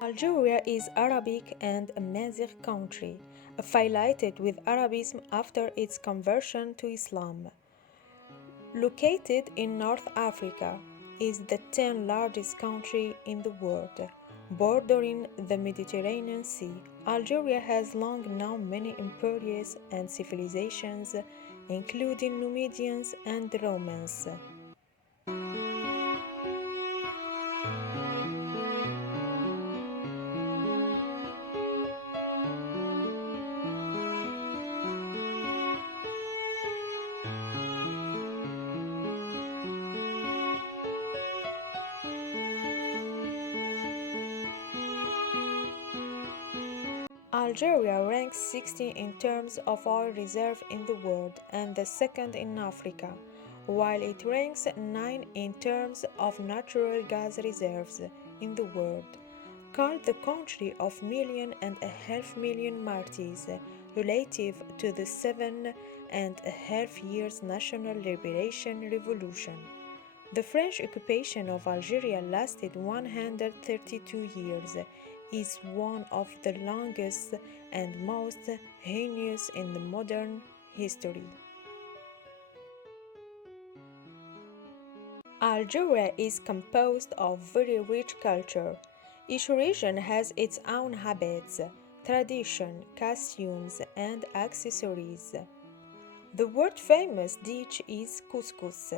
Algeria is Arabic and a Mazigh country, affiliated with Arabism after its conversion to Islam. Located in North Africa, is the 10th largest country in the world, bordering the Mediterranean Sea. Algeria has long known many empires and civilizations, including Numidians and Romans. Algeria ranks 16 in terms of oil reserve in the world and the second in Africa, while it ranks 9 in terms of natural gas reserves in the world. Called the country of 1.5 million martyrs relative to the 7.5 years National Liberation Revolution. The French occupation of Algeria lasted 132 years, is one of the longest and most heinous in the modern history. Algeria is composed of very rich culture. Each region has its own habits, tradition, costumes, and accessories. The world famous dish is couscous.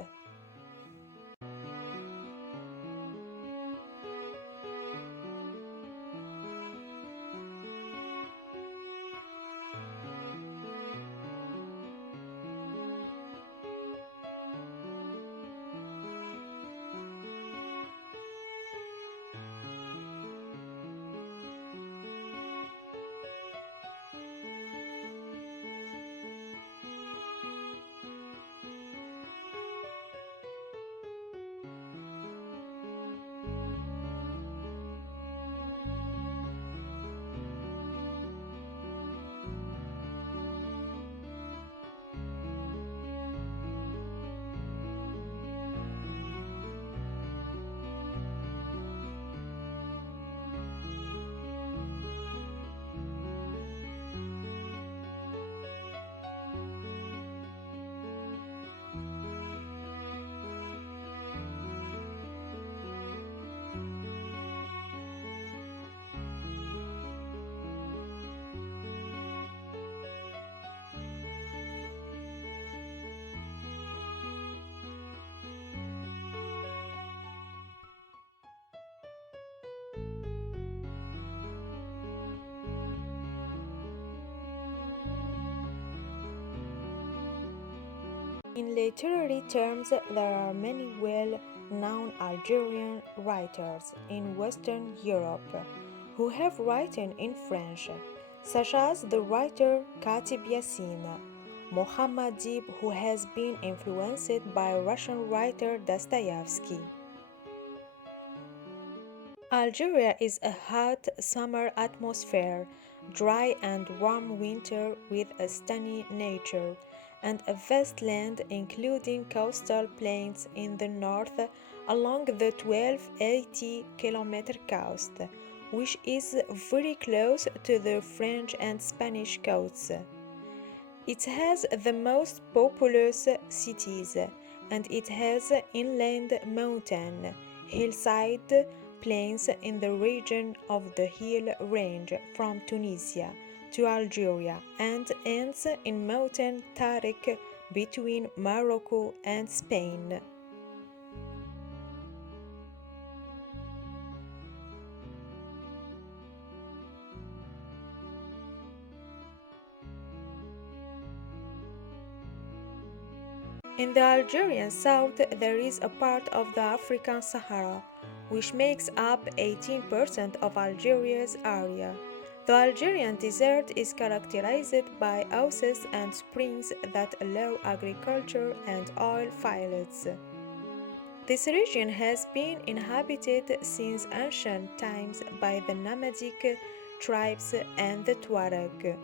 In literary terms, there are many well known Algerian writers in Western Europe who have written in French, such as the writer Khatib Yassine, Mohammad Dib, who has been influenced by Russian writer Dostoevsky. Algeria is a hot summer atmosphere, dry and warm winter with a stunning nature, and a vast land including coastal plains in the north along the 1280 km coast, which is very close to the French and Spanish coasts. It has the most populous cities, and it has inland mountain, hillside plains in the region of the hill range from Tunisia to Algeria and ends in mountain Tariq between Morocco and Spain. In the Algerian south, there is a part of the African Sahara, which makes up 18% of Algeria's area. The Algerian desert is characterized by oases and springs that allow agriculture and oil fields. This region has been inhabited since ancient times by the nomadic tribes and the Tuareg.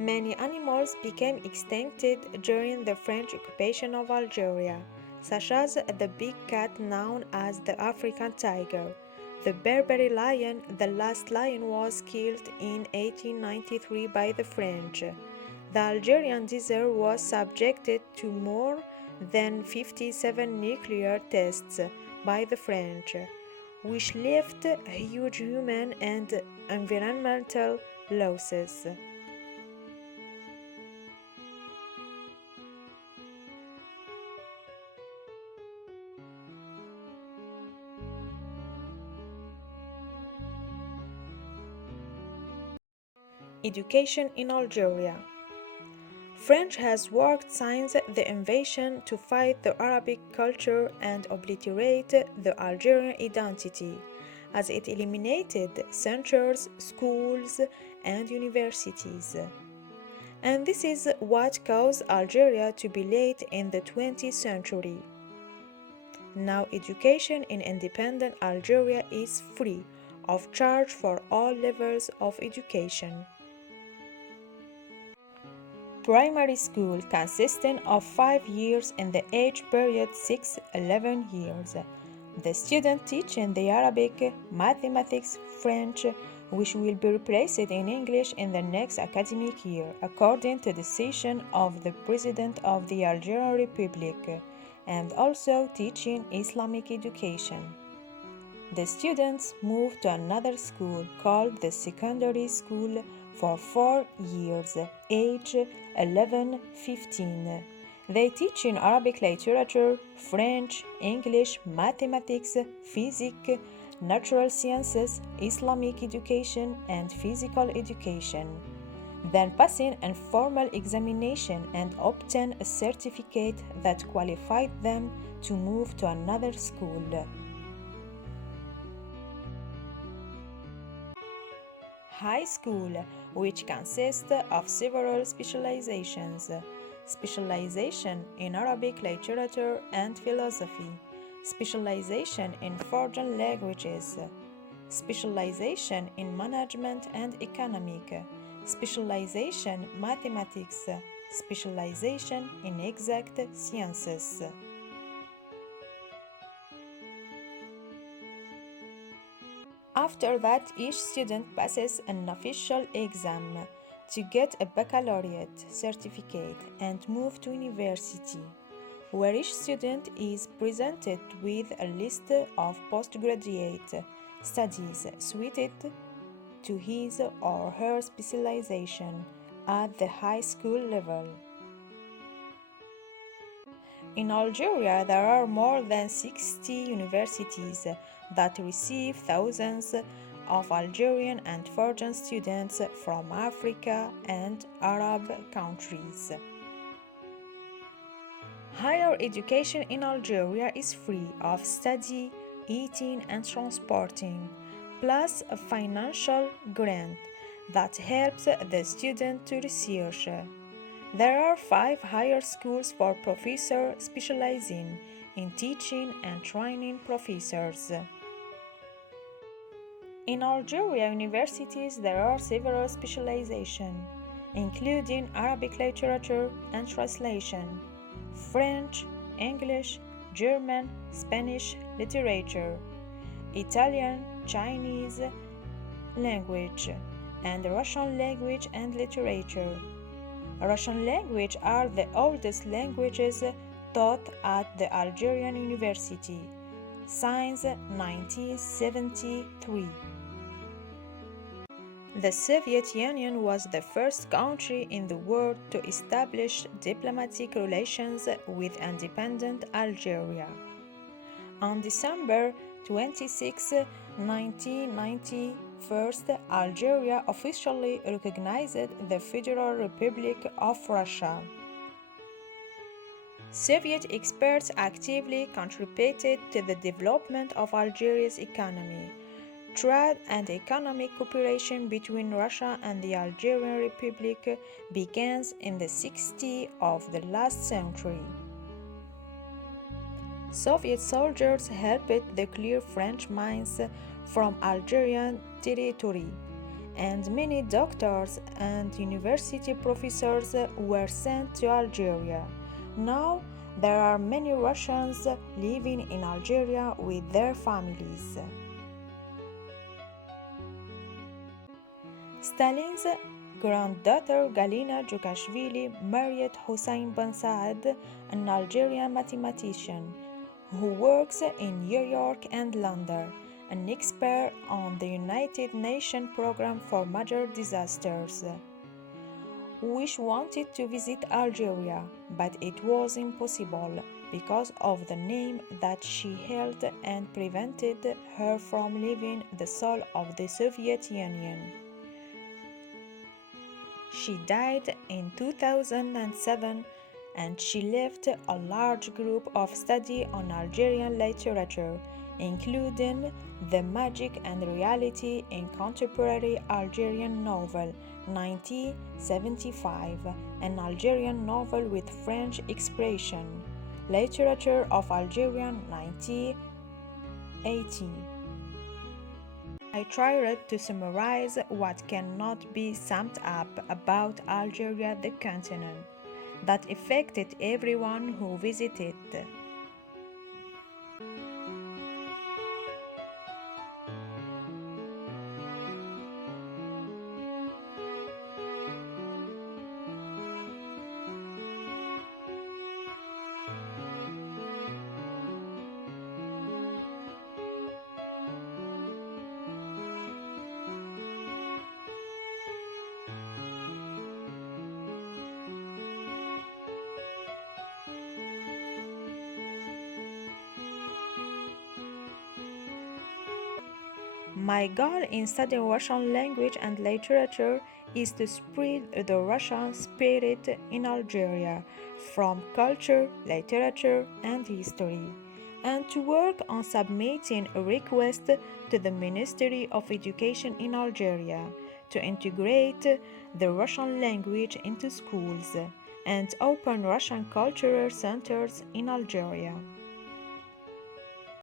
Many animals became extincted during the French occupation of Algeria, such as the big cat known as the African tiger. The Berberi lion, the last lion, was killed in 1893 by the French. The Algerian desert was subjected to more than 57 nuclear tests by the French, which left huge human and environmental losses. Education in Algeria. French has worked since the invasion to fight the Arabic culture and obliterate the Algerian identity, as it eliminated centers, schools, and universities. And this is what caused Algeria to be late in the 20th century. Now, education in independent Algeria is free of charge for all levels of education. Primary school consisting of 5 years in the age period 6-11 years. The student teaching the Arabic, mathematics, French, which will be replaced in English in the next academic year, according to the decision of the President of the Algerian Republic, and also teaching Islamic education. The students move to another school called the secondary school for 4 years, age 11-15. They teach in Arabic literature, French, English, mathematics, physics, natural sciences, Islamic education, and physical education. Then passing a formal examination and obtain a certificate that qualified them to move to another school. High school, which consists of several specializations: specialization in Arabic literature and philosophy, specialization in foreign languages, specialization in management and economic, specialization mathematics, specialization in exact sciences. After that, each student passes an official exam to get a baccalaureate certificate and move to university, where each student is presented with a list of postgraduate studies suited to his or her specialization at the high school level. In Algeria, there are more than 60 universities that receive thousands of Algerian and foreign students from Africa and Arab countries. Higher education in Algeria is free of study, eating, and transporting, plus a financial grant that helps the student to research. There are 5 higher schools for professors specializing in teaching and training professors. In Algeria universities, there are several specializations, including Arabic literature and translation, French, English, German, Spanish literature, Italian, Chinese language, and Russian language and literature. Russian language are the oldest languages taught at the Algerian University since 1973. The Soviet Union was the first country in the world to establish diplomatic relations with independent Algeria. On December 26, 1991, Algeria officially recognized the Federal Republic of Russia. Soviet experts actively contributed to the development of Algeria's economy. Trade and economic cooperation between Russia and the Algerian Republic began in the 60s of the last century. Soviet soldiers helped to clear French mines from Algerian territory, and many doctors and university professors were sent to Algeria. Now, there are many Russians living in Algeria with their families. Stalin's granddaughter Galina Jukashvili married Hossein Ben Saad, an Algerian mathematician who works in New York and London, an expert on the United Nations Program for Major Disasters. Wish wanted to visit Algeria, but it was impossible because of the name that she held and prevented her from leaving the soul of the Soviet Union. She died in 2007 and she left a large group of study on Algerian literature, including The Magic and Reality in Contemporary Algerian Novel, 1975, an Algerian novel with French expression, Literature of Algerian, 1980. I tried to summarize what cannot be summed up about Algeria, the continent, that affected everyone who visited. My goal in studying Russian language and literature is to spread the Russian spirit in Algeria from culture, literature, and history, and to work on submitting a request to the Ministry of Education in Algeria to integrate the Russian language into schools and open Russian cultural centers in Algeria.